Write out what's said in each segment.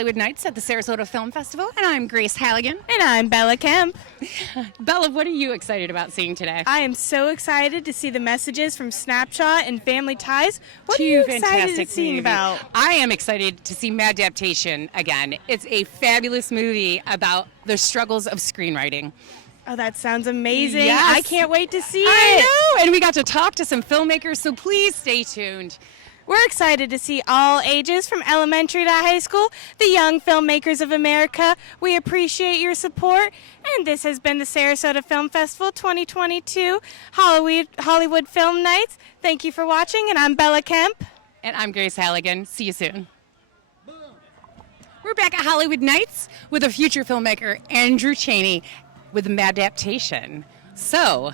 Hollywood Nights at the Sarasota Film Festival, and I'm Grace Halligan. And I'm Bella Kemp. Bella, what are you excited about seeing today? I am so excited to see the messages from Snapshot and Family Ties. What Two are you fantastic excited to see movies. about? I am excited to see Madaptation again. It's a fabulous movie about the struggles of screenwriting. Oh, that sounds amazing. Yes. I can't wait to see it. I know, and we got to talk to some filmmakers, so please stay tuned. We're excited to see all ages from elementary to high school, the young filmmakers of America. We appreciate your support, and this has been the Sarasota Film Festival 2022 Hollywood Film Nights. Thank you for watching, and I'm Bella Kemp. And I'm Grace Halligan. See you soon. We're back at Hollywood Nights with a future filmmaker, Andrew Chaney, with Madaptation. So,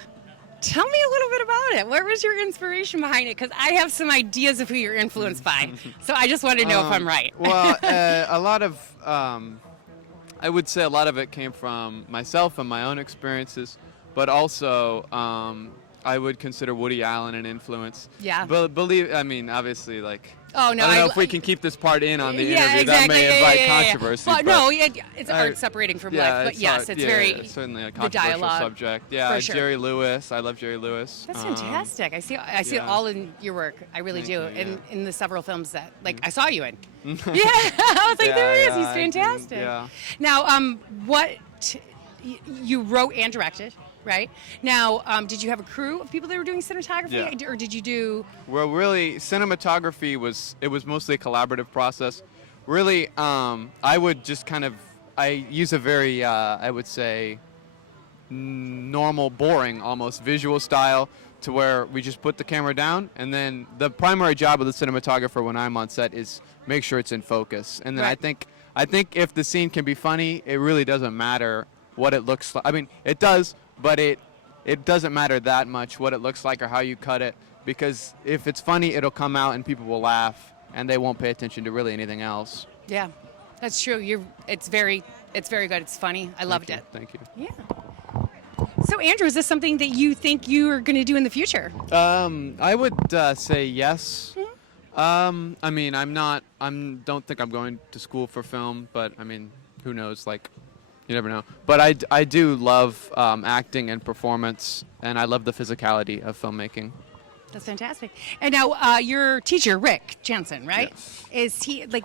tell me a little bit about it. What was your inspiration behind it? Because I have some ideas of who you're influenced by. So I just want to know if I'm right. Well, a lot of, I would say a lot of it came from myself and my own experiences, but also I would consider Woody Allen an influence. Yeah. But obviously, like, Oh, no, I don't know if we can keep this part in on the interview. Exactly. That may invite controversy. Well, but no, it's art separating from life. But yes, it's very certainly a the controversial dialogue. subject. Yeah, For sure. Jerry Lewis. I love Jerry Lewis. That's fantastic. I see it yeah. all in your work. I really Thank do. you, yeah. In the several films that, like, I saw you in. Yeah, I was like, there he is. He's fantastic. Yeah. Now, you wrote and directed, right? Now, did you have a crew of people that were doing cinematography, Yeah. or did you do? Well, really, cinematography was mostly a collaborative process. Really, I would just I use a very, I would say, normal, boring, almost visual style to where we just put the camera down, and then the primary job of the cinematographer when I'm on set is make sure it's in focus. And then Right. I think if the scene can be funny, it really doesn't matter what it looks like. I mean, it does, but it doesn't matter that much what it looks like or how you cut it, because if it's funny, it'll come out and people will laugh and they won't pay attention to really anything else. Yeah, that's true. It's very good. It's funny. I loved it. Thank you. Yeah. So, Andrew, is this something that you think you are going to do in the future? I would say yes. I mean, don't think I'm going to school for film, but I mean, who knows? Like, you never know. But I do love acting and performance, and I love the physicality of filmmaking. That's fantastic. And now, your teacher, Rick Jansen, right? Yes. Is he, like,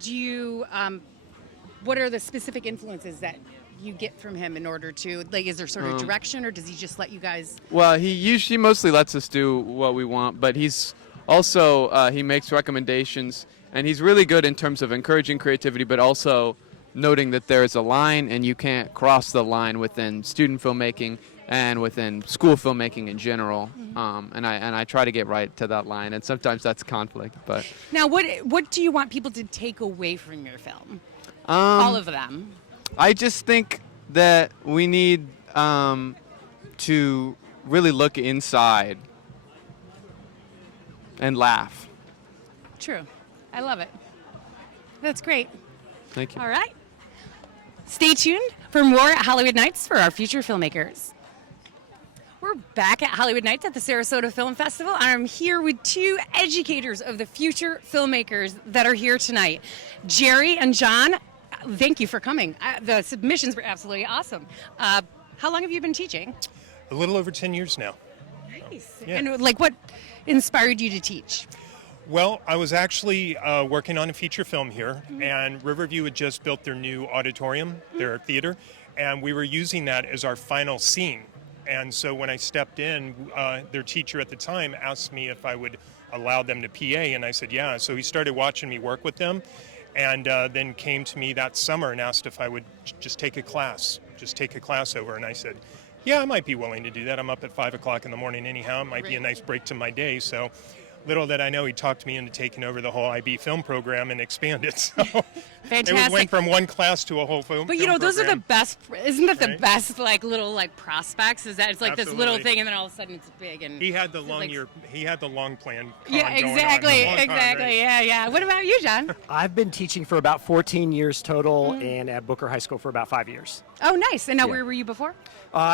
do you, what are the specific influences that you get from him in order to, like, is there sort of direction, or does he just let you guys? Well, he usually mostly lets us do what we want, but he's also, he makes recommendations, and he's really good in terms of encouraging creativity, but also noting that there is a line and you can't cross the line within student filmmaking and within school filmmaking in general. And I try to get right to that line, and sometimes that's conflict. But Now, what do you want people to take away from your film? All of them. I just think that we need to really look inside and laugh. True. I love it. That's great. Thank you. All right. Stay tuned for more at Hollywood Nights for our future filmmakers. We're back at Hollywood Nights at the Sarasota Film Festival, and I'm here with two educators of the future filmmakers that are here tonight. Jerry and John, thank you for coming. The submissions were absolutely awesome. How long have you been teaching? A little over 10 years now. Nice. Yeah. And, like, what inspired you to teach? Well, I was actually working on a feature film here, and Riverview had just built their new auditorium, their theater, and we were using that as our final scene. And so when I stepped in, their teacher at the time asked me if I would allow them to PA, and I said, yeah. So he started watching me work with them, and then came to me that summer and asked if I would just take a class over. And I said, yeah, I might be willing to do that. I'm up at 5 o'clock in the morning anyhow. It might be a nice break to my day. So little did I know, he talked me into taking over the whole IB film program and expanded. So Fantastic. It went from one class to a whole film. But, you know, those are the best, isn't that the Right? best, like, little, like, prospects? Is that it's like this little Absolutely. thing, and then all of a sudden it's big. And He had the like, long plan. Yeah, going on exactly, a long time, exactly. right? Yeah. What about you, John? I've been teaching for about 14 years total, and at Booker High School for about 5 years. Oh, nice. And now, Yeah. where were you before?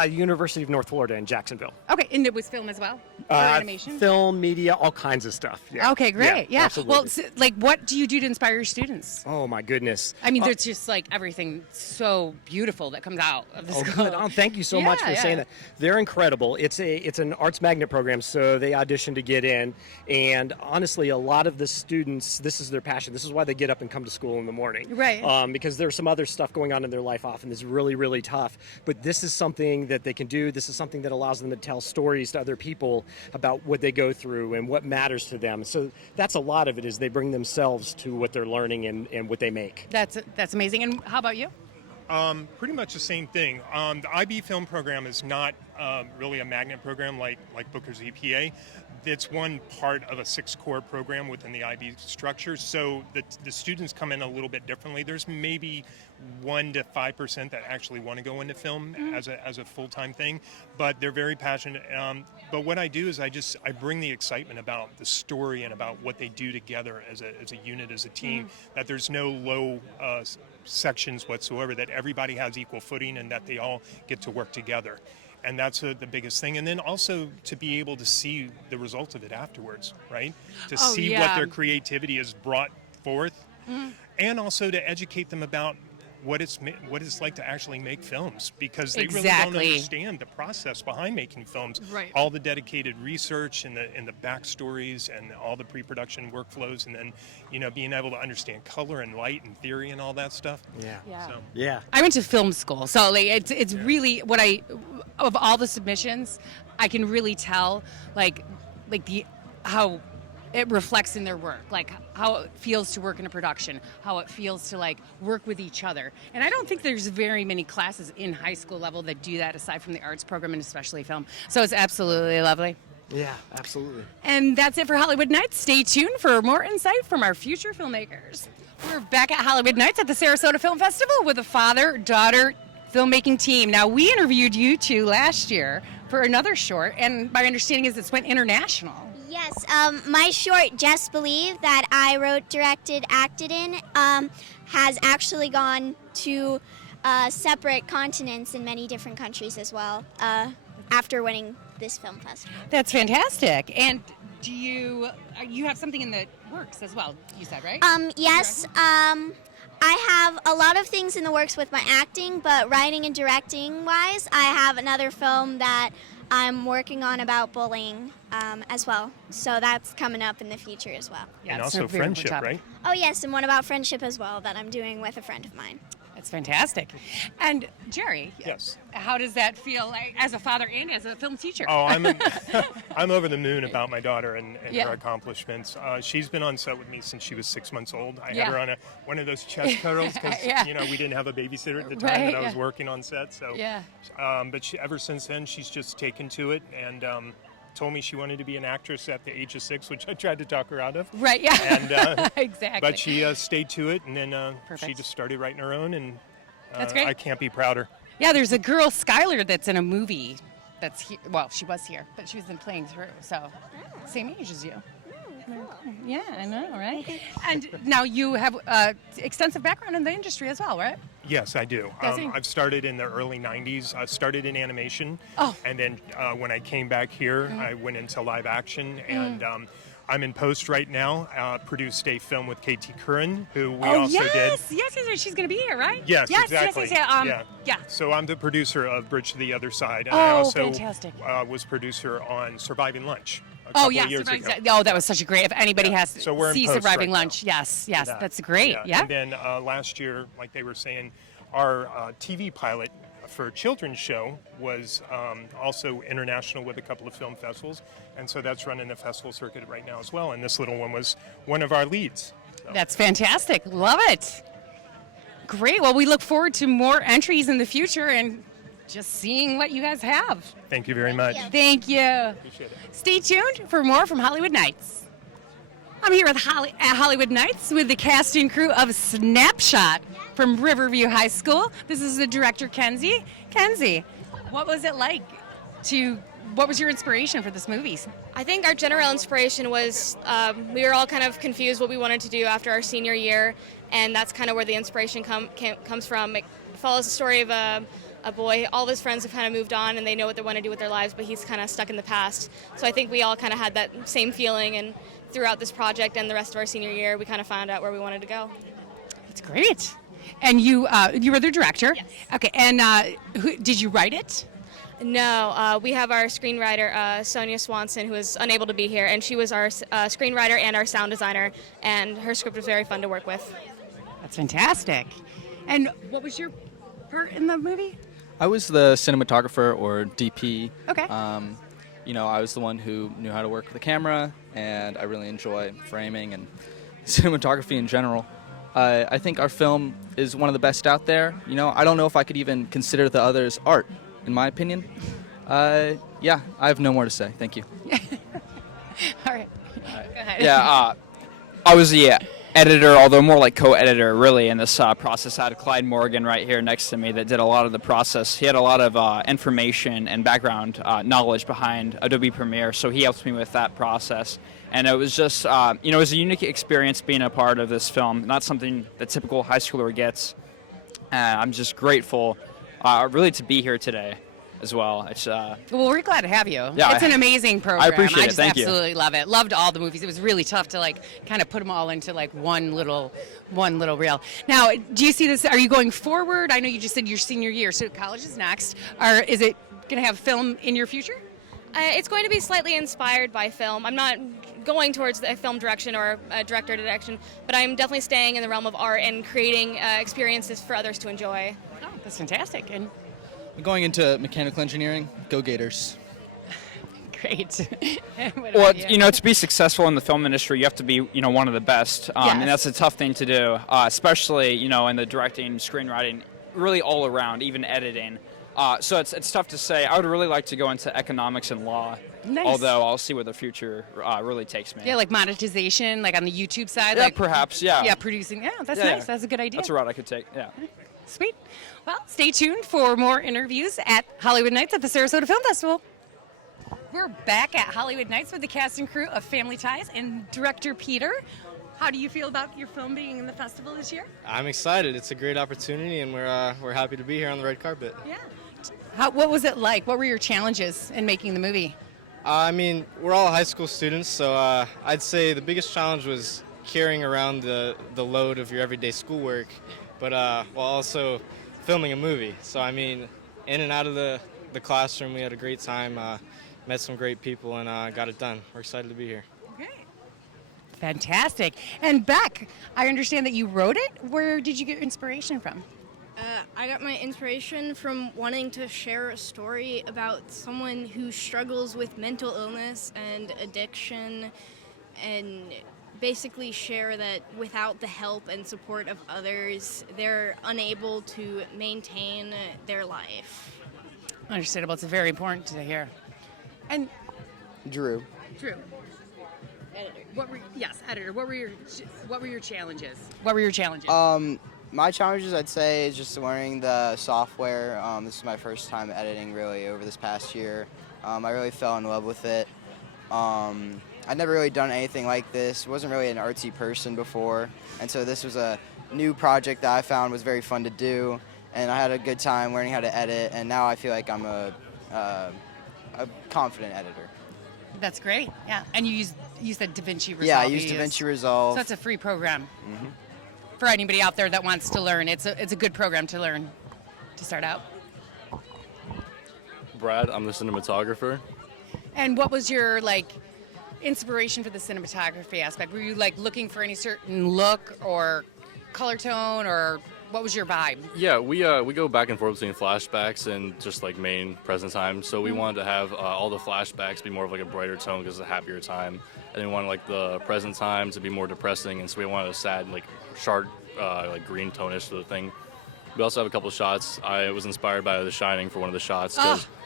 University of North Florida in Jacksonville. Okay, and it was film as well? Or animation? Film, media, all kinds of stuff. Yeah. Okay, great. Yeah. absolutely. Well, so, like, what do you do to inspire your students? Oh my goodness. goodness. I mean, there's just like everything so beautiful that comes out of the Oh, school. good. Oh, thank you so much for saying that. They're incredible. It's an arts magnet program, so they audition to get in. And honestly, a lot of the students, this is their passion. This is why they get up and come to school in the morning. Right. Because there's some other stuff going on in their life often that's really, really tough. But this is something that they can do. This is something that allows them to tell stories to other people about what they go through and what matters to them. So that's a lot of it, is they bring themselves to what they're learning and what they make. That's amazing. And how about you? Pretty much the same thing. The IB film program is not really a magnet program like Booker's EPA. It's one part of a 6-core program within the IB structure, so the students come in a little bit differently. There's maybe 1 to 5% that actually want to go into film as a full-time thing, but they're very passionate. But what I do is I bring the excitement about the story and about what they do together as a unit, as a team, that there's no low sections whatsoever, that everybody has equal footing and that they all get to work together. And that's the biggest thing. And then also to be able to see the results of it afterwards, right? To see what their creativity has brought forth, and also to educate them about what it's like to actually make films, because they really don't understand the process behind making films. Right. All the dedicated research and the backstories and all the pre-production workflows, and then being able to understand color and light and theory and all that stuff. Yeah. I went to film school, so like it's really what of all the submissions, I can really tell like how it reflects in their work, like how it feels to work in a production, how it feels to like work with each other. And I don't think there's very many classes in high school level that do that aside from the arts program, and especially film. So it's absolutely lovely. Yeah, absolutely. And that's it for Hollywood Nights. Stay tuned for more insight from our future filmmakers. We're back at Hollywood Nights at the Sarasota Film Festival with a father-daughter filmmaking team. Now, we interviewed you two last year for another short, and my understanding is it's went international. Yes, my short, Just Believe, that I wrote, directed, acted in, has actually gone to separate continents in many different countries as well, after winning this film festival. That's fantastic. And do you have something in the works as well, you said, right? Yes, I have a lot of things in the works with my acting, but writing and directing wise, I have another film that I'm working on about bullying as well. So that's coming up in the future as well. Yeah, and it's also a very friendship, important right? topic. Oh yes, and one about friendship as well that I'm doing with a friend of mine. That's fantastic. And Jerry, Yes. how does that feel like as a father and as a film teacher? Oh, I'm over the moon about my daughter and Yeah. her accomplishments. She's been on set with me since she was 6 months old. I Yeah. had her on one of those chest cuddles because Yeah. we didn't have a babysitter at the time, Right, and I was yeah. working on set. So, Yeah. But ever since then, she's just taken to it and told me she wanted to be an actress at the age of 6, which I tried to talk her out of. Right, yeah. And exactly. but she stayed to it, and then she Perfect. just started writing her own, and That's great. I can't be prouder. Yeah, there's a girl, Skylar, that's in a movie that's here. Well, she was here, but she's been playing through, so same age as you. Yeah, I know, right? And now you have extensive background in the industry as well, right? Yes, I do. Does he? I've started in the early 90s. I started in animation. Oh. And then when I came back here, I went into live action. And I'm in post right now. Produced a film with Katie Curran, who we also did. yes, she's going to be here, right? Yes, yes, exactly. Yes. Yeah. So I'm the producer of Bridge to the Other Side. And Oh, I also fantastic. was producer on Surviving Lunch a Oh, couple yeah. of years ago. Oh, that was such a great. If anybody Yeah. has to So we're in see post Surviving right Lunch, now. yes, that. that's great. Yeah. And then last year, like they were saying, our TV pilot for a children's show was also international with a couple of film festivals, and so that's running the festival circuit right now as well. And this little one was one of our leads. So. That's fantastic. Love it. Great. Well, we look forward to more entries in the future and just seeing what you guys have. Thank you very much. you. Thank you. Appreciate it. Stay tuned for more from Hollywood Nights. I'm here at Hollywood Nights with the cast and crew of Snapshot from Riverview High School. This is the director, Kenzie. Kenzie, what was it like what was your inspiration for this movie? I think our general inspiration was we were all kind of confused what we wanted to do after our senior year, and that's kind of where the inspiration comes from. It follows the story of a boy. All of his friends have kind of moved on, and they know what they want to do with their lives, but he's kind of stuck in the past. So I think we all kind of had that same feeling, and throughout this project and the rest of our senior year, we kind of found out where we wanted to go. That's great. And you were the director. Yes. Okay. And did you write it? No, we have our screenwriter, Sonia Swanson, who is unable to be here, and she was our screenwriter and our sound designer, and her script was very fun to work with. That's fantastic. And what was your part in the movie? I was the cinematographer or DP. Okay. I was the one who knew how to work with the camera, and I really enjoy framing and cinematography in general. I think our film is one of the best out there. I don't know if I could even consider the others art, in my opinion. I have no more to say. Thank you. All right. Go ahead. Yeah, I was the editor, although more like co-editor, really, in this process. I had Clyde Morgan right here next to me that did a lot of the process. He had a lot of information and background knowledge behind Adobe Premiere, so he helped me with that process. And it was just, it was a unique experience being a part of this film, not something the typical high schooler gets. I'm just grateful, really, to be here today as well. It's Well, we're glad to have you. Yeah, It's an amazing program. I appreciate it. just Thank you. absolutely love it. Loved all the movies. It was really tough to kind of put them all into one little reel. Now, do you see this? Are you going forward? I know you just said your senior year, so college is next. Or is it going to have film in your future? It's going to be slightly inspired by film. I'm not going towards the film direction or director direction, but I'm definitely staying in the realm of art and creating experiences for others to enjoy. Oh, that's fantastic. And Going into mechanical engineering, go Gators. great. Well, to be successful in the film industry, you have to be, one of the best, Yes. and that's a tough thing to do, especially, in the directing, screenwriting, really all around, even editing. So it's tough to say. I would really like to go into economics and law, Nice. although I'll see where the future really takes me. Yeah, like monetization, like on the YouTube side. Yeah, perhaps, yeah. Yeah, producing. Yeah, that's Yeah, nice. yeah. That's a good idea. That's a route I could take, yeah. Sweet. Well, stay tuned for more interviews at Hollywood Nights at the Sarasota Film Festival. We're back at Hollywood Nights with the cast and crew of Family Ties and director Peter. How do you feel about your film being in the festival this year? I'm excited. It's a great opportunity, and we're happy to be here on the red carpet. Yeah. What was it like? What were your challenges in making the movie? We're all high school students, so I'd say the biggest challenge was carrying around the load of your everyday schoolwork, but while also filming a movie. So in and out of the classroom, we had a great time, met some great people, and got it done. We're excited to be here. Okay. Fantastic. And Beck, I understand that you wrote it. Where did you get inspiration from? I got my inspiration from wanting to share a story about someone who struggles with mental illness and addiction, and basically share that without the help and support of others, they're unable to maintain their life. Understandable. It's very important to hear. And Drew. Drew. Editor. Editor. What were your challenges? What were your challenges? My challenges, I'd say, is just learning the software. This is my first time editing, really, over this past year. I really fell in love with it. I'd never really done anything like this. Wasn't really an artsy person before, and so this was a new project that I found was very fun to do, and I had a good time learning how to edit, and now I feel like I'm a confident editor. That's great. Yeah. And you said DaVinci Resolve. Yeah, I use DaVinci Resolve. So it's a free program. Mm-hmm. For anybody out there that wants to learn, it's a good program to learn to start out. Brad, I'm the cinematographer. And what was your inspiration for the cinematography aspect? Were you looking for any certain look or color tone, or what was your vibe? Yeah, we go back and forth between flashbacks and just main present time. So we wanted to have all the flashbacks be more of a brighter tone because it's a happier time, and then we wanted the present time to be more depressing, and so we wanted a sad sharp green tonish to the thing. We also have a couple shots. I was inspired by The Shining for one of the shots.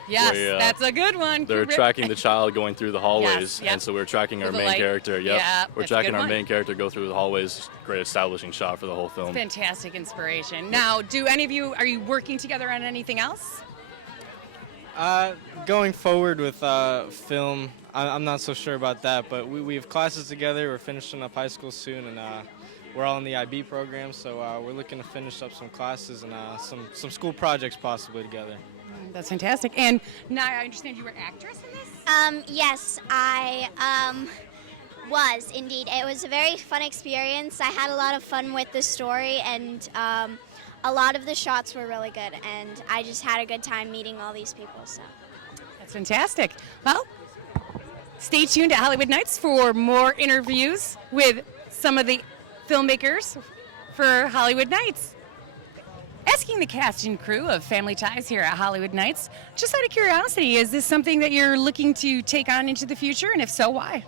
Yes, that's a good one. They're tracking the child going through the hallways, Yes, and so we're tracking our With the main light. character. Yep, Yeah, we're that's a tracking good our one. main character go through the hallways. Great establishing shot for the whole film. Fantastic inspiration. Now, are you working together on anything else? Going forward with film, I'm not so sure about that, but we have classes together. We're finishing up high school soon, and we're all in the IB program, so we're looking to finish up some classes and some school projects possibly together. That's fantastic. And now I understand you were actress in this? Yes, I Was indeed. It was a very fun experience. I had a lot of fun with the story, and a lot of the shots were really good, and I just had a good time meeting all these people. So That's fantastic. Well, stay tuned at Hollywood Nights for more interviews with some of the filmmakers for Hollywood Nights. Asking the cast and crew of Family Ties here at Hollywood Nights, just out of curiosity, is this something that you're looking to take on into the future, and if so, why?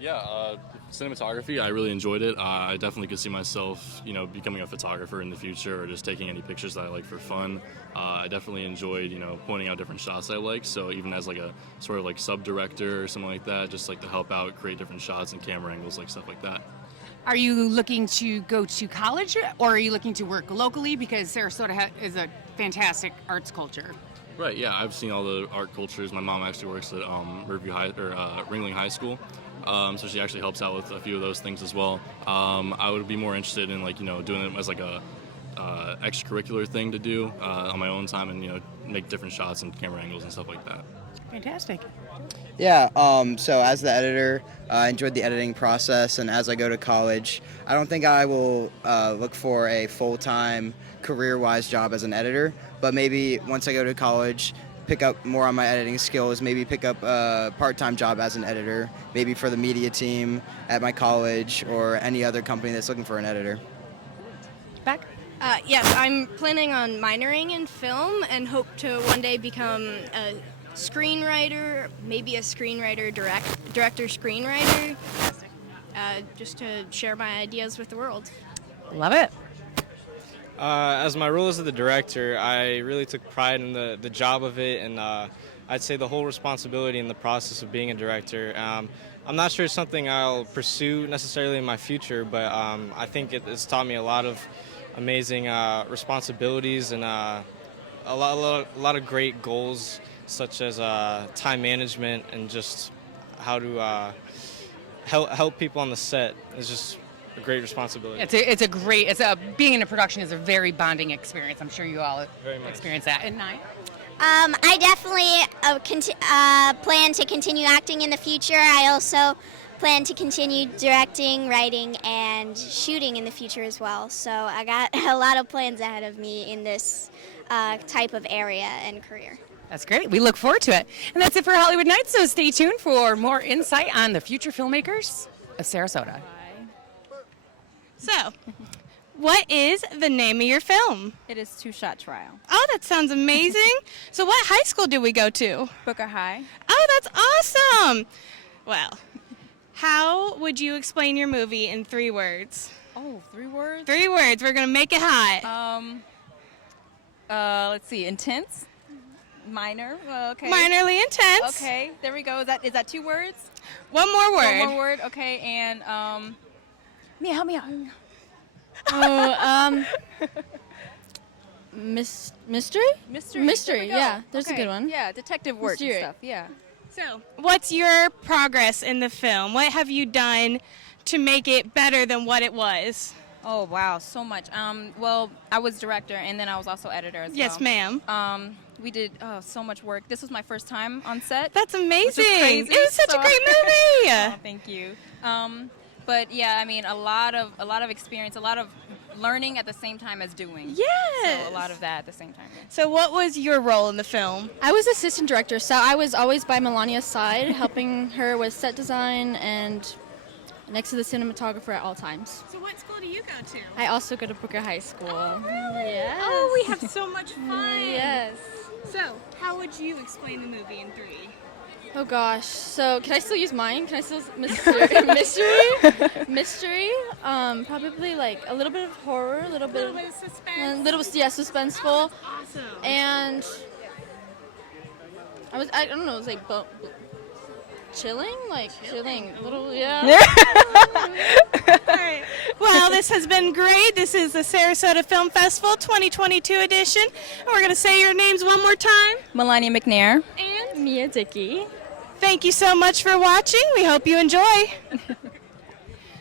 Yeah, cinematography, I really enjoyed it. I definitely could see myself, becoming a photographer in the future or just taking any pictures that I like for fun. I definitely enjoyed, pointing out different shots I like. So even as like a sort of like sub-director or something like that, just like to help out, create different shots and camera angles, like stuff like that. Are you looking to go to college, or are you looking to work locally? Because Sarasota is a fantastic arts culture. Right, yeah, I've seen all the art cultures. My mom actually works at Ringling High School. So she actually helps out with a few of those things as well. I would be more interested in doing it as like a extracurricular thing to do on my own time, and make different shots and camera angles and stuff like that. Fantastic. Yeah, so as the editor, I enjoyed the editing process, and as I go to college, I don't think I will look for a full-time career-wise job as an editor, but maybe once I go to college, pick up more on my editing skills, maybe pick up a part-time job as an editor, maybe for the media team at my college or any other company that's looking for an editor. Back? Yes, I'm planning on minoring in film and hope to one day become a screenwriter, maybe a screenwriter, director, screenwriter, just to share my ideas with the world. Love it. As my role as the director, I really took pride in the job of it, and I'd say the whole responsibility in the process of being a director. I'm not sure it's something I'll pursue necessarily in my future, but I think it's taught me a lot of amazing responsibilities and a lot of great goals, such as time management and just how to help people on the set. It's just a great responsibility. Being in a production is a very bonding experience. I'm sure you all experience that. And Naya? I definitely plan to continue acting in the future. I also plan to continue directing, writing, and shooting in the future as well. So I got a lot of plans ahead of me in this type of area and career. That's great. We look forward to it. And that's it for Hollywood Nights, so stay tuned for more insight on the future filmmakers of Sarasota. So, what is the name of your film? It is Two Shot Trial. Oh, that sounds amazing. So what high school did we go to? Booker High. Oh, that's awesome. Well, how would you explain your movie in 3 words? Oh, 3 words? 3 words. We're going to make it hot. Let's see. Intense. Minor. Okay. Minorly intense. Okay. There we go. Is that 2 words? One more word. One more word. Okay. And Mia, help me out. Mystery? Mystery. Yeah, there's a good one. Yeah, detective work and stuff. Yeah. So, what's your progress in the film? What have you done to make it better than what it was? Oh wow, so much. Well, I was director and then I was also editor as well. Yes, ma'am. We did so much work. This was my first time on set. That's amazing. It was such a great movie. Oh, thank you. But yeah, I mean, a lot of experience, a lot of learning at the same time as doing. Yes. So a lot of that at the same time. So what was your role in the film? I was assistant director, so I was always by Melania's side, helping her with set design and next to the cinematographer at all times. So what school do you go to? I also go to Booker High School. Oh, really? Yes. Oh, we have so much fun. Yes. So, how would you explain the movie in 3? Oh gosh. So can I still use mine? Can I still mystery? Probably like a little bit of horror, a little bit of suspense. Suspenseful. Oh, awesome. And I don't know, it was like chilling, little, yeah. All right. Well, this has been great. This is the Sarasota Film Festival 2022 edition. And we're going to say your names one more time. Melania McNair. And Mia Dickey. Thank you so much for watching. We hope you enjoy.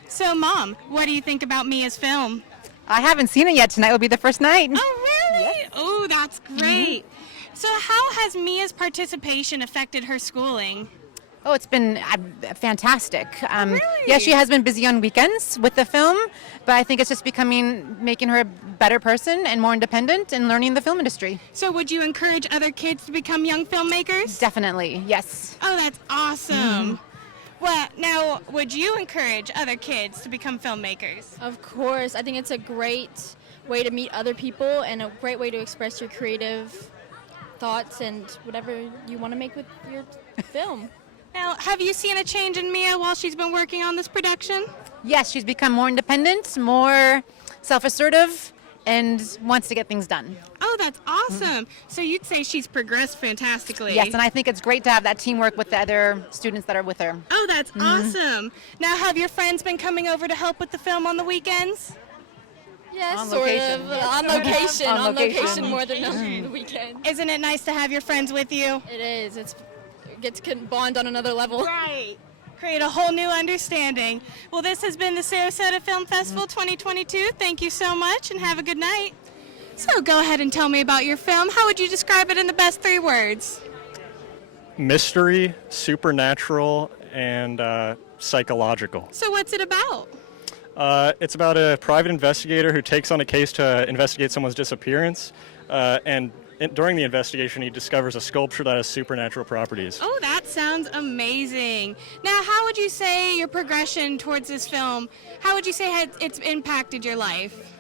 So, Mom, what do you think about Mia's film? I haven't seen it yet. Tonight will be the first night. Oh, really? Yes. Oh, that's great. So how has Mia's participation affected her schooling? Oh, it's been fantastic. Really? Yeah, she has been busy on weekends with the film, but I think it's just making her a better person and more independent and learning the film industry. So would you encourage other kids to become young filmmakers? Definitely, yes. Oh, that's awesome. Well, now, would you encourage other kids to become filmmakers? Of course. I think it's a great way to meet other people and a great way to express your creative thoughts and whatever you want to make with your film. Now, have you seen a change in Mia while she's been working on this production? Yes, she's become more independent, more self-assertive, and wants to get things done. Oh, that's awesome. So you'd say she's progressed fantastically. Yes, and I think it's great to have that teamwork with the other students that are with her. Oh, that's awesome. Now, have your friends been coming over to help with the film on the weekends? Yes, On sort location. of. On location. On On location. location more than on the weekend. Isn't it nice to have your friends with you? It is. Gets to bond on another level. Right. Create a whole new understanding. Well, this has been the Sarasota Film Festival 2022. Thank you so much and have a good night. So go ahead and tell me about your film. How would you describe it in the best 3 words? Mystery, supernatural, and psychological. So what's it about? It's about a private investigator who takes on a case to investigate someone's disappearance, and during the investigation, he discovers a sculpture that has supernatural properties. Oh, that sounds amazing. Now, how would you say your progression towards this film, how would you say it's impacted your life?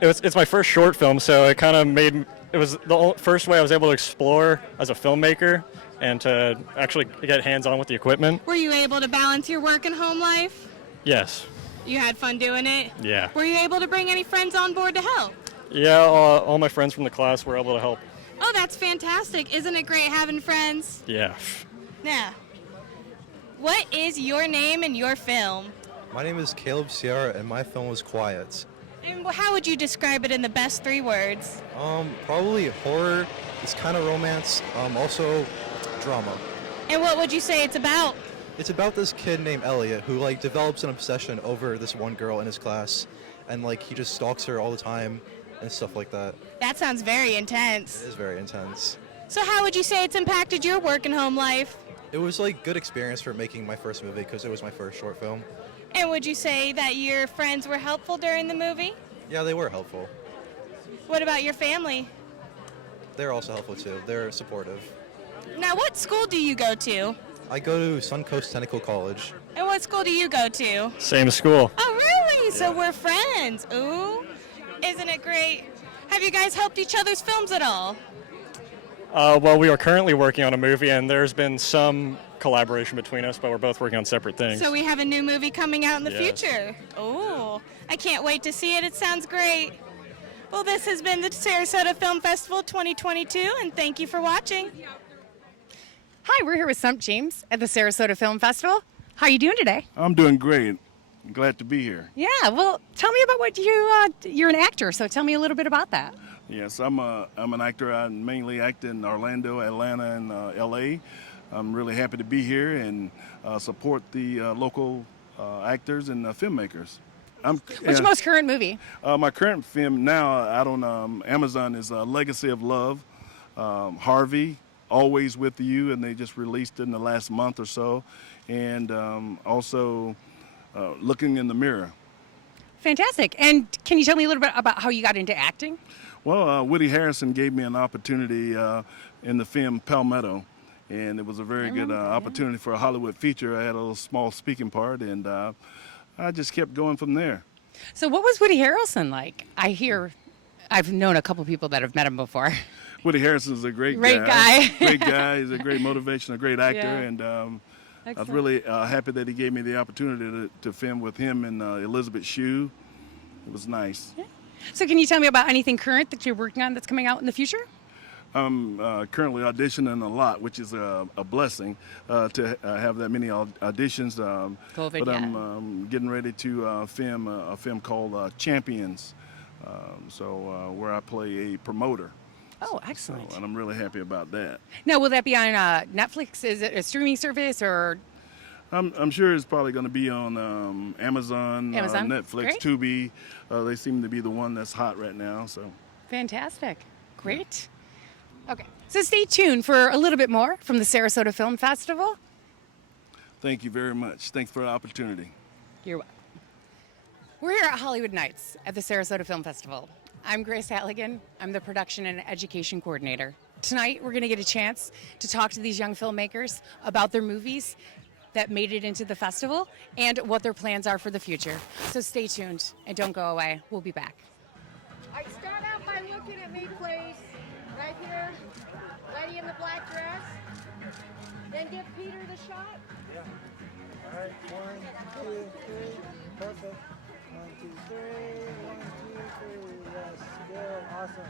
It's my first short film, so it kind of it was the first way I was able to explore as a filmmaker and to actually get hands-on with the equipment. Were you able to balance your work and home life? Yes. You had fun doing it? Yeah. Were you able to bring any friends on board to help? Yeah, all my friends from the class were able to help. Oh, that's fantastic. Isn't it great having friends? Yeah. Now, what is your name and your film? My name is Caleb Sierra, and my film was Quiet. And how would you describe it in the best 3 words? Probably horror. It's kind of romance. Also, drama. And what would you say it's about? It's about this kid named Elliot who develops an obsession over this one girl in his class, and he just stalks her all the time and stuff like that. That sounds very intense. It is very intense. So how would you say it's impacted your work and home life? It was good experience for making my first movie because it was my first short film. And would you say that your friends were helpful during the movie? Yeah, they were helpful. What about your family? They're also helpful too. They're supportive. Now, what school do you go to? I go to Suncoast Technical College. And what school do you go to? Same school. Oh, really? So we're friends. Ooh. Isn't it great? Have you guys helped each other's films at all? Well, we are currently working on a movie, and there's been some collaboration between us, but we're both working on separate things. So we have a new movie coming out in the Yes. future. Oh, I can't wait to see it. It sounds great. Well, this has been the Sarasota Film Festival 2022, and thank you for watching. Hi, we're here with Sump James at the Sarasota Film Festival. How are you doing today? I'm doing great. I'm glad to be here. Yeah, well, tell me about what you're an actor, so tell me a little bit about that. Yes, I'm an actor. I mainly act in Orlando, Atlanta, and L.A. I'm really happy to be here and support the local actors and filmmakers. What's your most current movie? My current film now out on Amazon is Legacy of Love, Harvey, Always With You, and they just released it in the last month or so. And also Looking in the Mirror. Fantastic. And can you tell me a little bit about how you got into acting? Well, Woody Harrelson gave me an opportunity in the film Palmetto, and it was a very good opportunity for a Hollywood feature. I had a little small speaking part, and I just kept going from there. So what was Woody Harrelson like? I've known a couple people that have met him before. Woody Harrelson is a great guy. Great guy. He's a great motivation, a great actor, Yeah. and I was Excellent. really happy that he gave me the opportunity to film with him and Elizabeth Shue. It was nice. So can you tell me about anything current that you're working on that's coming out in the future? I'm currently auditioning a lot, which is a blessing to have that many auditions. COVID, but yeah. I'm getting ready to film a film called Champions, where I play a promoter. Oh, excellent. And I'm really happy about that. Now, will that be on Netflix? Is it a streaming service or? I'm sure it's probably going to be on Amazon, Netflix, Great. Tubi. They seem to be the one that's hot right now. So Fantastic. Great. Okay. So stay tuned for a little bit more from the Sarasota Film Festival. Thank you very much. Thanks for the opportunity. You're welcome. We're here at Hollywood Nights at the Sarasota Film Festival. I'm Grace Halligan. I'm the production and education coordinator. Tonight, we're going to get a chance to talk to these young filmmakers about their movies that made it into the festival and what their plans are for the future. So stay tuned and don't go away. We'll be back. All right, start out by looking at me, please. Right here. Lady in the black dress. Then give Peter the shot. Yeah. All right, 1, 2, 3. Perfect. 1, 2, 3. 1, 2, 3. Yes, good. Awesome.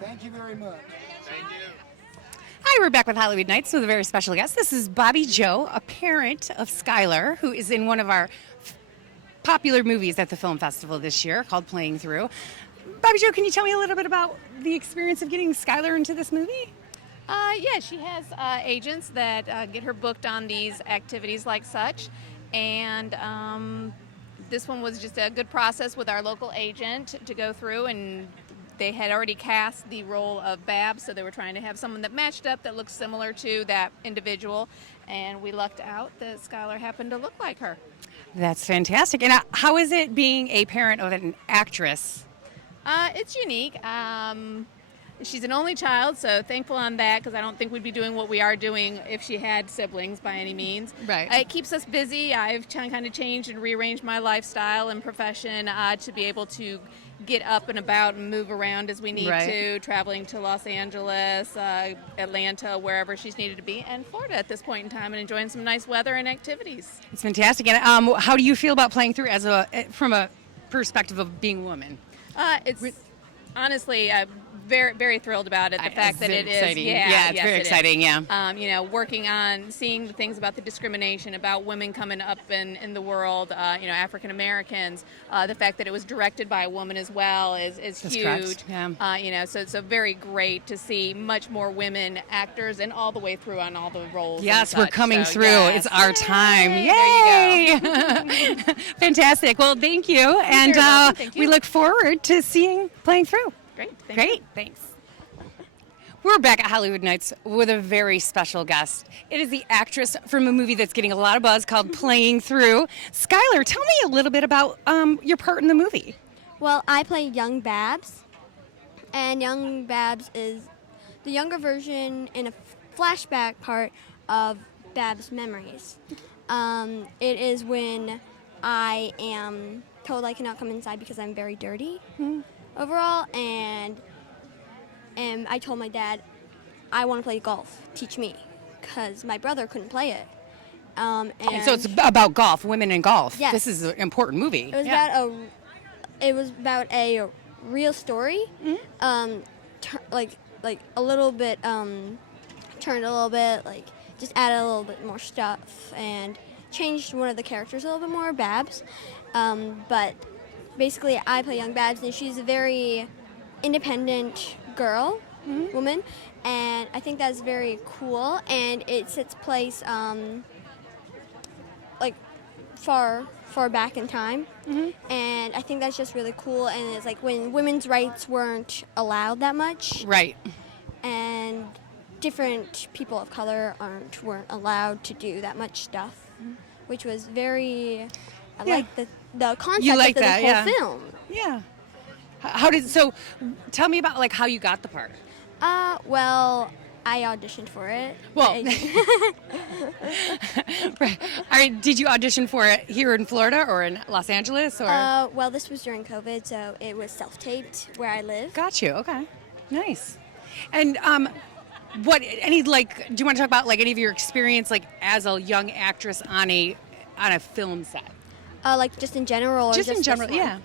Thank you very much. Thank you. Hi, we're back with Hollywood Nights with a very special guest. This is Bobby Joe, a parent of Skylar, who is in one of our popular movies at the film festival this year called Playing Through. Bobby Joe, can you tell me a little bit about the experience of getting Skylar into this movie? Yeah, she has agents that get her booked on these activities like such. And this one was just a good process with our local agent to go through, and they had already cast the role of Babs, so they were trying to have someone that matched up that looked similar to that individual. And we lucked out that Skylar happened to look like her. That's fantastic. And how is it being a parent of an actress? It's unique. She's an only child, so thankful on that, because I don't think we'd be doing what we are doing if she had siblings by any means. Right. It keeps us busy. I've kind of changed and rearranged my lifestyle and profession to be able to get up and about and move around as we need to, traveling to Los Angeles, Atlanta, wherever she's needed to be, and Florida at this point in time, and enjoying some nice weather and activities. It's fantastic. And how do you feel about Playing Through from a perspective of being a woman? It's honestly very, very thrilled about it. The fact that it exciting. is, Yeah, it's very exciting. Yeah. Working on seeing the things about the discrimination, about women coming up in the world, African Americans. The fact that it was directed by a woman as well is That's huge. correct. Yeah. So it's very great to see much more women actors and all the way through on all the roles. Yes, and we're such. coming So, through. yes. It's our time. Yay! Yay! There you go. Fantastic. Well, thank you. And very welcome. Thank you. we look forward to seeing Playing Through. Great. Great. Thanks. We're back at Hollywood Nights with a very special guest. It is the actress from a movie that's getting a lot of buzz called Playing Through. Skylar, tell me a little bit about your part in the movie. Well, I play young Babs, and young Babs is the younger version in a flashback part of Babs' memories. It is when I am told I cannot come inside because I'm very dirty overall, and I told my dad, I want to play golf, teach me, because my brother couldn't play it. And so it's about golf, women in golf. Yes. This is an important movie. It was about a real story, like a little bit turned a little bit, like just added a little bit more stuff and changed one of the characters a little bit more, Babs. But basically, I play young Babs, and she's a very independent girl, woman, and I think that's very cool. And it sets place like far back in time, and I think that's just really cool. And it's like when women's rights weren't allowed that much, right? And different people of color weren't allowed to do that much stuff, which was very. I like the concept You like of the that, whole yeah. film. Yeah. Tell me about how you got the part. Well, I auditioned for it. Well, right. Did you audition for it here in Florida or in Los Angeles or? Well, this was during COVID, so it was self-taped where I live. Got you. Okay. Nice. And do you want to talk about any of your experience as a young actress on a film set? Like just in general, or Just in this general, one? yeah.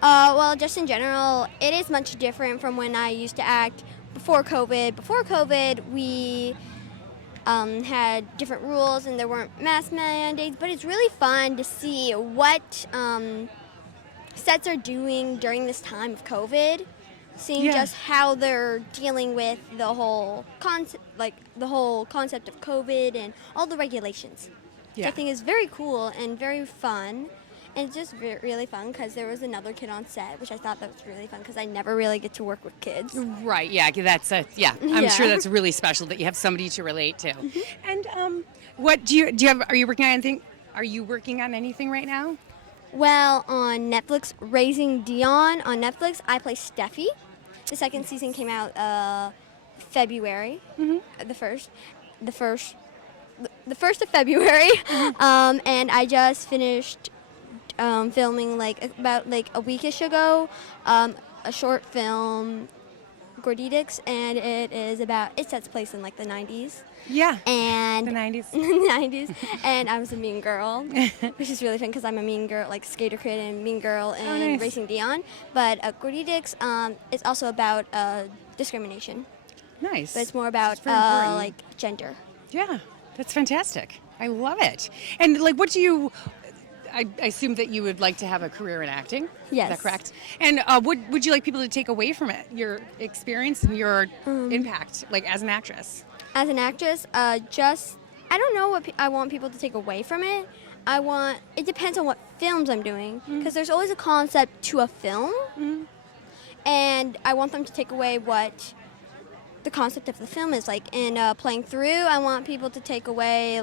Well, just in general, it is much different from when I used to act before COVID. Before COVID, we had different rules and there weren't mask mandates, but it's really fun to see what sets are doing during this time of COVID, seeing just how they're dealing with the whole concept of COVID and all the regulations. Yeah. Which I think is very cool and very fun. And it's just really fun because there was another kid on set, which I thought that was really fun because I never really get to work with kids. Right, yeah, that's I'm Yeah. sure that's really special that you have somebody to relate to. And what do you have? Are you working on anything? Are you working on anything right now? Well, on Netflix, Raising Dion on Netflix, I play Steffi. The second season came out February, the first of February, and I just finished filming about a weekish ago, a short film, Gorditics, and it sets place in the 90s. Yeah. And the 90s. the 90s. And I was a mean girl, which is really fun because I'm a mean girl, Skater Kid and Mean Girl and nice. Racing Dion. But Gorditics is also about discrimination. Nice. But it's more about very important. gender. Yeah, that's fantastic. I love it. And what do you? I assume that you would like to have a career in acting. Yes. Is that correct? And what would you like people to take away from it? Your experience and your impact, as an actress. As an actress, I don't know what I want people to take away from it. It depends on what films I'm doing, because there's always a concept to a film, and I want them to take away what the concept of the film is like. And playing through, I want people to take away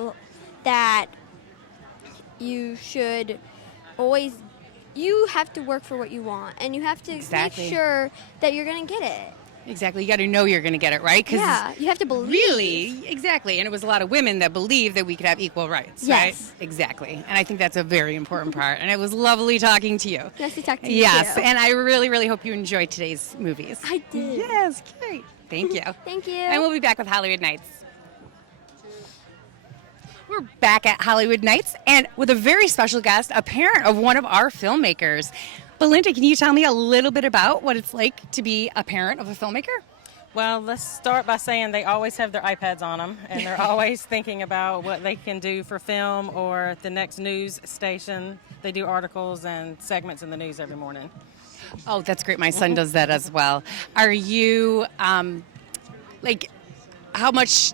that you have to work for what you want, and you have to make sure that you're going to get it. Exactly. You got to know you're going to get it, right? Yeah, you have to believe. Really, exactly. And it was a lot of women that believed that we could have equal rights, right? Yes. Exactly. And I think that's a very important part. And it was lovely talking to you. Nice to talk to you, Yes. too. And I really, really hope you enjoyed today's movies. I did. Yes, great. Thank you. Thank you. And we'll be back with Hollywood Nights. We're back at Hollywood Nights and with a very special guest, a parent of one of our filmmakers. Belinda, can you tell me a little bit about what it's like to be a parent of a filmmaker? Well, let's start by saying they always have their iPads on them, and they're always thinking about what they can do for film or the next news station. They do articles and segments in the news every morning. Oh, that's great. My son does that as well. Are you, how much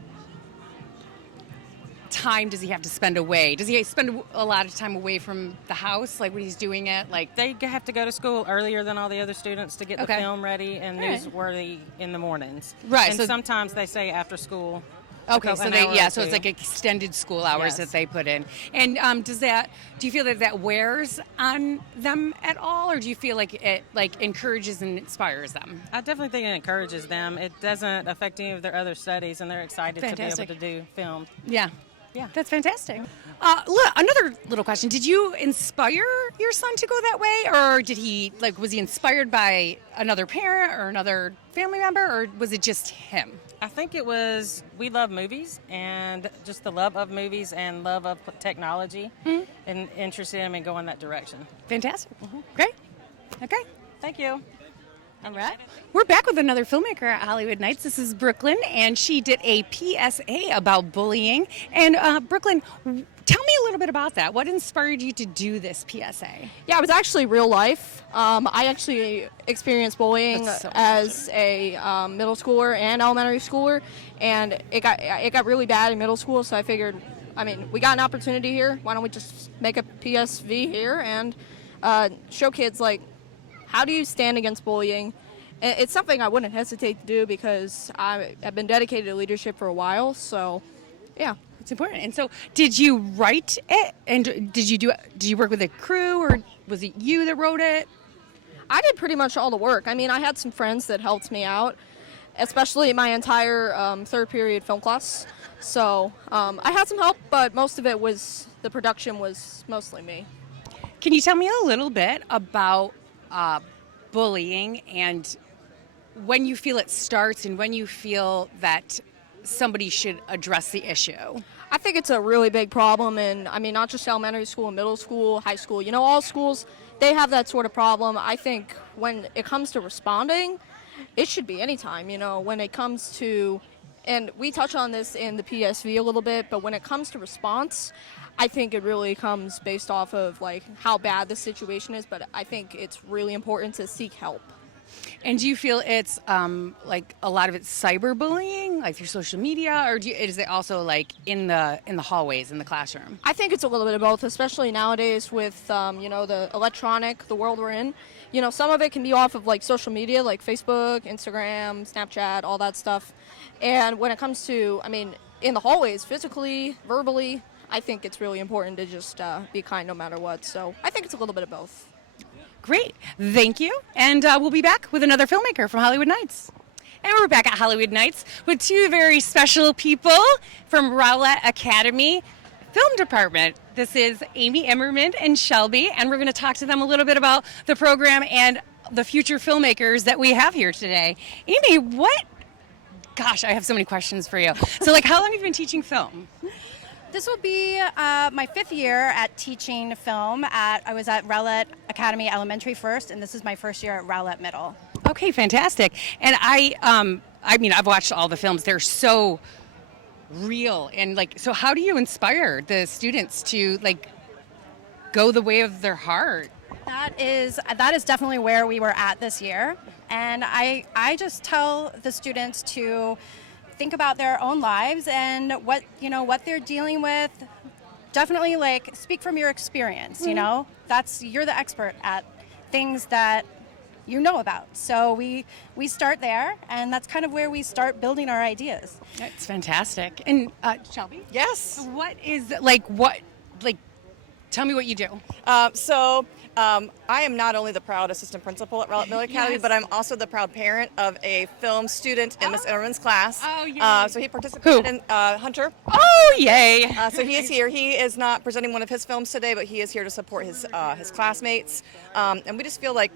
time does he have to spend away? Does he spend a lot of time away from the house, when he's doing it? They have to go to school earlier than all the other students to get the film ready and All right. newsworthy in the mornings. Right, And so- sometimes they say after school. Okay, so an hour or so it's two. extended school hours Yes. that they put in. And do you feel that wears on them at all, or do you feel like it encourages and inspires them? I definitely think it encourages them. It doesn't affect any of their other studies, and they're excited Fantastic. to be able to do film. Yeah. Yeah. That's fantastic. Look, another little question. Did you inspire your son to go that way, or did he, was he inspired by another parent or another family member, or was it just him? I think it was, we love movies, and just the love of movies and love of technology, and interested him in going that direction. Fantastic. Great. Okay. Thank you. All right. We're back with another filmmaker at Hollywood Nights. This is Brooklyn, and she did a PSA about bullying. And Brooklyn, tell me a little bit about that. What inspired you to do this PSA? Yeah, it was actually real life. I actually experienced bullying That's so as a middle schooler and elementary schooler, and it got really bad in middle school. So I figured, we got an opportunity here. Why don't we just make a PSV here and show kids how do you stand against bullying? It's something I wouldn't hesitate to do because I've been dedicated to leadership for a while. So, yeah. It's important. And so, did you write it? And did you work with a crew, or was it you that wrote it? I did pretty much all the work. I had some friends that helped me out, especially my entire third period film class. So I had some help, but most of the production was mostly me. Can you tell me a little bit about bullying and when you feel it starts and when you feel that somebody should address the issue? I think it's a really big problem, and not just elementary school, middle school, high school. All schools, they have that sort of problem. I think when it comes to responding, it should be any time. When it comes to, and we touch on this in the PSV a little bit, but when it comes to response, I think it really comes based off of how bad the situation is. But I think it's really important to seek help. And do you feel it's like a lot of it's cyberbullying, like through social media, or is it also like in the hallways in the classroom? I think it's a little bit of both, especially nowadays with the world we're in. Some of it can be off of like social media, like Facebook, Instagram, Snapchat, all that stuff. And when it comes to, in the hallways, physically, verbally, I think it's really important to just be kind no matter what. So I think it's a little bit of both. Great. Thank you. And we'll be back with another filmmaker from Hollywood Nights. And we're back at Hollywood Nights with two very special people from Rowlett Academy Film Department. This is Amy Emmerman and Shelby, and we're going to talk to them a little bit about the program and the future filmmakers that we have here today. Amy, gosh, I have so many questions for you. So, how long have you been teaching film? This will be my 5th year at teaching film. I was at Rowlett Academy Elementary first, and this is my first year at Rowlett Middle. Okay, fantastic. And I've watched all the films. They're so real. And so how do you inspire the students to go the way of their heart? That is definitely where we were at this year. And I just tell the students to think about their own lives and what they're dealing with. Definitely speak from your experience, you're the expert at things that you know about. So we start there, and that's kind of where we start building our ideas. That's fantastic. And Shelby? Yes. What is tell me what you do. I am not only the proud assistant principal at Rowlett Middle Academy, Yes. but I'm also the proud parent of a film student in Miss Emmerman's class. Oh, yay. So he participated in Hunter. Oh, yay. So he is here. He is not presenting one of his films today, but he is here to support his classmates. And we just feel like,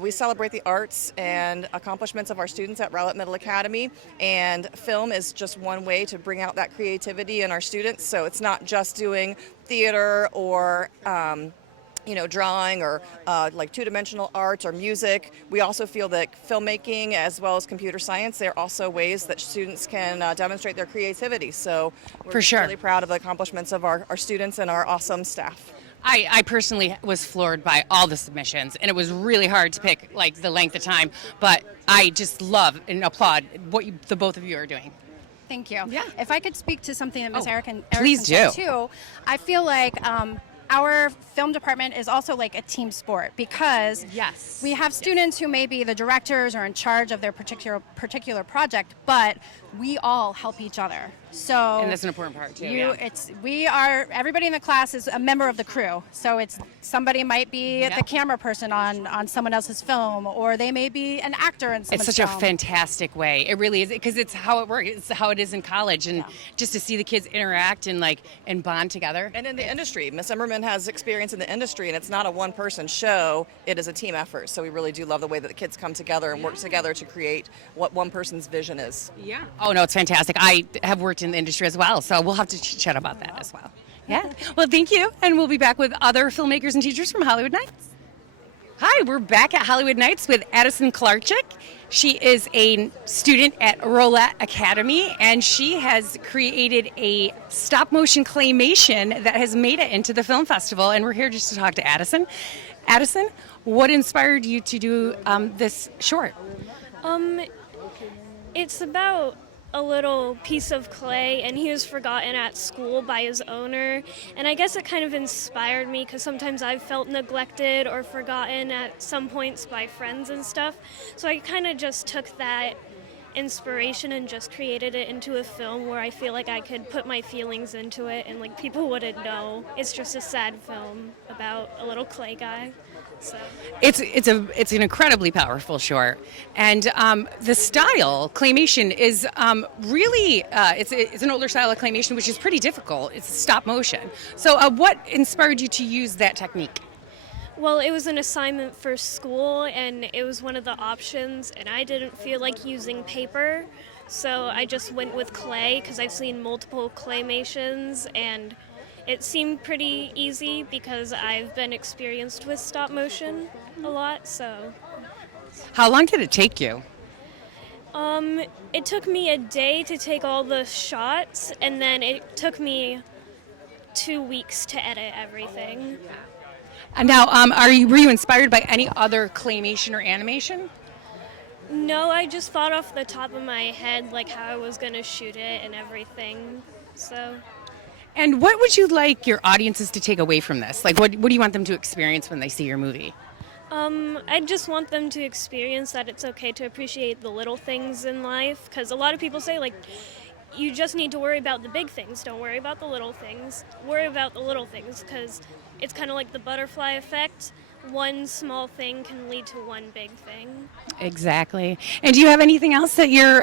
we celebrate the arts and accomplishments of our students at Rowlett Middle Academy, and film is just one way to bring out that creativity in our students. So it's not just doing theater or drawing or two-dimensional arts or music. We also feel that filmmaking as well as computer science, they're also ways that students can demonstrate their creativity. So we're For sure. really proud of the accomplishments of our students and our awesome staff. I personally was floored by all the submissions, and it was really hard to pick the length of time, but I just love and applaud what the both of you are doing. Thank you. Yeah. If I could speak to something that Ms. Erickson please said do. too, I feel like our film department is also like a team sport because Yes. we have students who may be the directors or in charge of their particular project, but we all help each other. So And that's an important part, too. Everybody in the class is a member of the crew. So somebody might be the camera person on someone else's film, or they may be an actor in someone's It's such film. a fantastic way. It really is, because it's how it works. It's how it is in college, and just to see the kids interact and and bond together. And in the industry, Miss Emmerman has experience in the industry, and it's not a one-person show. It is a team effort. So we really do love the way that the kids come together and work together to create what one person's vision is. Yeah. Oh, no, it's fantastic. I have worked in the industry as well, so we'll have to chat about that as well. Yeah. Well, thank you, and we'll be back with other filmmakers and teachers from Hollywood Nights. Hi, we're back at Hollywood Nights with Addison Klarchik. She is a student at Rowlett Academy, and she has created a stop-motion claymation that has made it into the film festival, and we're here just to talk to Addison. Addison, what inspired you to do this short? It's about a little piece of clay, and he was forgotten at school by his owner, and I guess it kind of inspired me because sometimes I've felt neglected or forgotten at some points by friends and stuff, so I kind of just took that inspiration and just created it into a film where I feel like I could put my feelings into it and people wouldn't know. It's just a sad film about a little clay guy. So It's an incredibly powerful short, and the style claymation is really it's an older style of claymation, which is pretty difficult. It's stop motion. So what inspired you to use that technique? Well, it was an assignment for school, and it was one of the options, and I didn't feel like using paper, so I just went with clay because I've seen multiple claymations, and it seemed pretty easy because I've been experienced with stop motion a lot, so. How long did it take you? It took me a day to take all the shots, and then it took me 2 weeks to edit everything. And now, were you inspired by any other claymation or animation? No, I just thought off the top of my head like how I was gonna shoot it and everything. So. And what would you like your audiences to take away from this? Like, what do you want them to experience when they see your movie? I just want them to experience that it's okay to appreciate the little things in life, because a lot of people say, like, you just need to worry about the big things, don't worry about the little things. Worry about the little things, because it's kind of like the butterfly effect. One small thing can lead to one big thing. Exactly. And do you have anything else that you're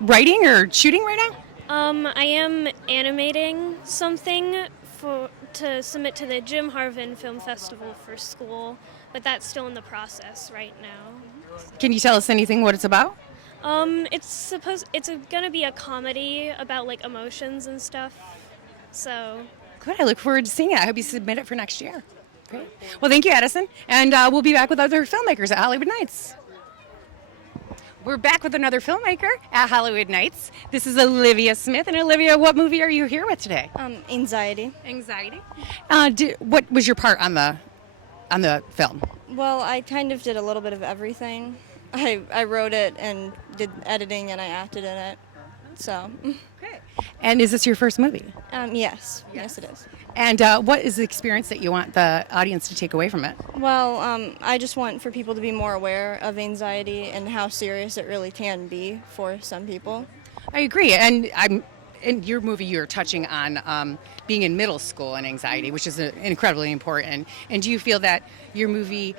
writing or shooting right now? I am animating something to submit to the Jim Harvin Film Festival for school, but that's still in the process right now. Can you tell us anything what it's about? It's gonna be a comedy about like emotions and stuff. So Good. I look forward to seeing it. I hope you submit it for next year. Great. Well, thank you, Addison. And we'll be back with other filmmakers at Hollywood Nights. We're back with another filmmaker at Hollywood Nights. This is Olivia Smith. And Olivia, what movie are you here with today? Anxiety. Anxiety. What was your part on the film? Well, I kind of did a little bit of everything. I wrote it and did editing and I acted in it. So. Okay. And is this your first movie? Yes. Yes, it is. And what is the experience that you want the audience to take away from it? Well, I just want for people to be more aware of anxiety and how serious it really can be for some people. I agree. And in your movie, you're touching on being in middle school and anxiety, which is incredibly important. And do you feel that your movie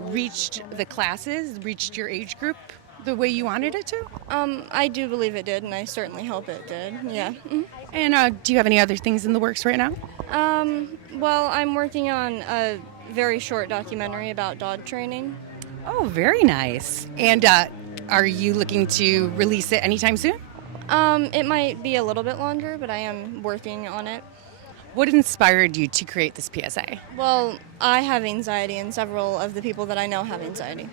reached the classes, reached your age group the way you wanted it to? I do believe it did, and I certainly hope it did. Yeah. Mm-hmm. And do you have any other things in the works right now? Well, I'm working on a very short documentary about dog training. Oh, very nice. And are you looking to release it anytime soon? It might be a little bit longer, but I am working on it. What inspired you to create this PSA? Well, I have anxiety, and several of the people that I know have anxiety.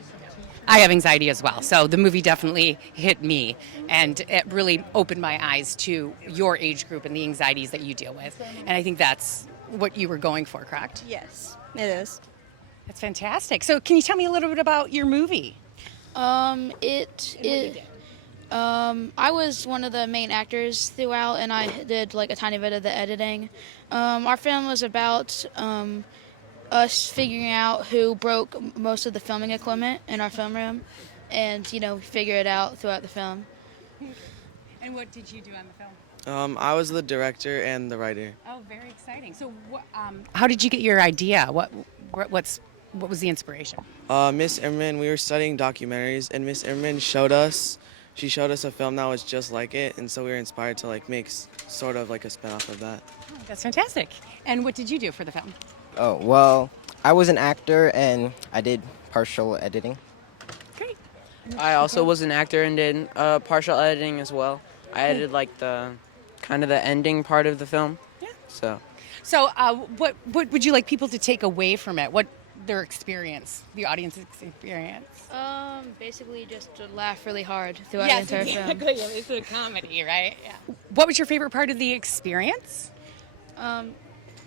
I have anxiety as well, so the movie definitely hit me, and it really opened my eyes to your age group and the anxieties that you deal with. And I think that's what you were going for, correct? Yes, it is. That's fantastic. So can you tell me a little bit about your movie? I was one of the main actors throughout, and I did like a tiny bit of the editing. Our film was about us figuring out who broke most of the filming equipment in our film room, and figure it out throughout the film. And what did you do on the film? I was the director and the writer. Oh, very exciting. So how did you get your idea? What was the inspiration? Miss Immerman, we were studying documentaries, and Miss Immerman showed us a film that was just like it, and so we were inspired to make sort of like a spin-off of that. Oh, that's fantastic. And what did you do for the film? Oh, well, I was an actor and I did partial editing. Great. I also was an actor and did partial editing as well. I edited the ending part of the film. Yeah. So what would you like people to take away from it? What their experience, the audience's experience? Basically just to laugh really hard throughout the entire film. Exactly. It's a comedy, right? Yeah. What was your favorite part of the experience? Oh,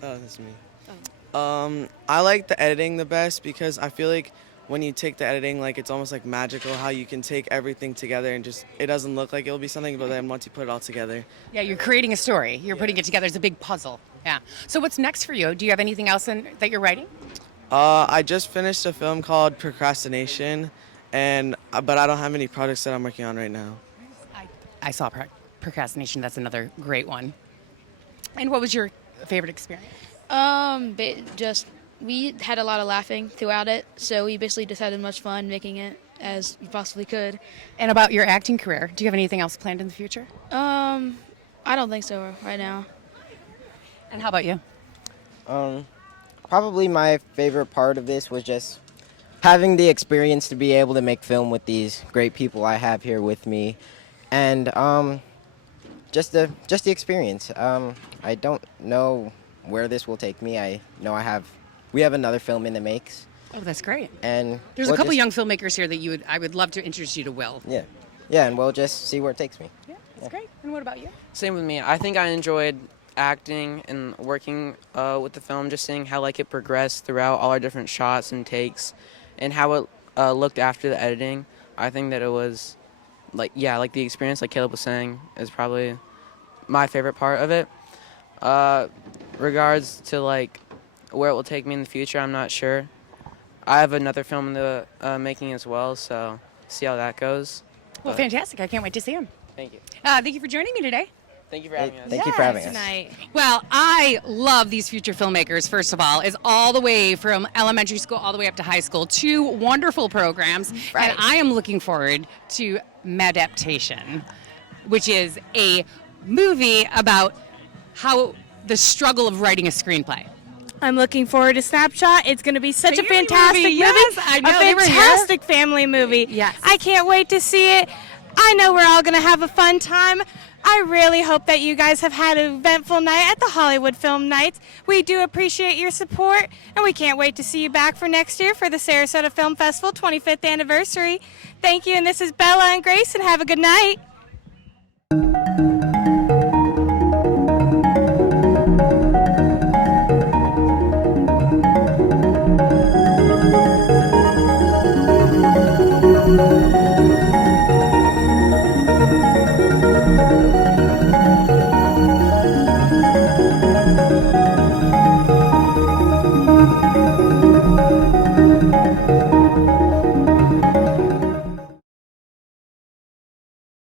that's me. I like the editing the best because I feel like when you take the editing, it's almost like magical how you can take everything together and it doesn't look like it'll be something, but then once you put it all together. Yeah, you're creating a story. You're putting it together as a big puzzle. Yeah. So what's next for you? Do you have anything else that you're writing? I just finished a film called Procrastination, but I don't have any projects that I'm working on right now. I saw Procrastination. That's another great one. And what was your favorite experience? We had a lot of laughing throughout it, so we basically just had as much fun making it as we possibly could. And about your acting career, do you have anything else planned in the future? I don't think so right now. And how about you? Probably my favorite part of this was just having the experience to be able to make film with these great people I have here with me, and just the experience. I don't know where this will take me. I know we have another film in the makes. Oh, that's great. And there's a couple young filmmakers here that I would love to introduce you to Will. Yeah, and we'll just see where it takes me. Yeah, that's great. And what about you? same with me. I think I enjoyed acting and working with the film, just seeing how it progressed throughout all our different shots and takes, and how it looked after the editing. I think that it was like the experience, like Caleb was saying, is probably my favorite part of it. Regards to like where it will take me in the future, I'm not sure. I have another film in the making as well, so see how that goes. Well, fantastic. I can't wait to see him. Thank you. Thank you for joining me today. Thank you for having us. Thank you for having us. Tonight. Well, I love these future filmmakers, first of all. It's all the way from elementary school all the way up to high school. 2 wonderful programs. Right. And I am looking forward to Madaptation, which is a movie about how the struggle of writing a screenplay. I'm looking forward to Snapshot. It's going to be such a Family fantastic movie, movie. yes, I know, A they were here. fantastic family movie. Yes. I can't wait to see it. I know we're all going to have a fun time. I really hope that you guys have had an eventful night at the Hollywood Film Nights. We do appreciate your support, and we can't wait to see you back for next year for the Sarasota Film Festival 25th anniversary. Thank you, and this is Bella and Grace, and have a good night.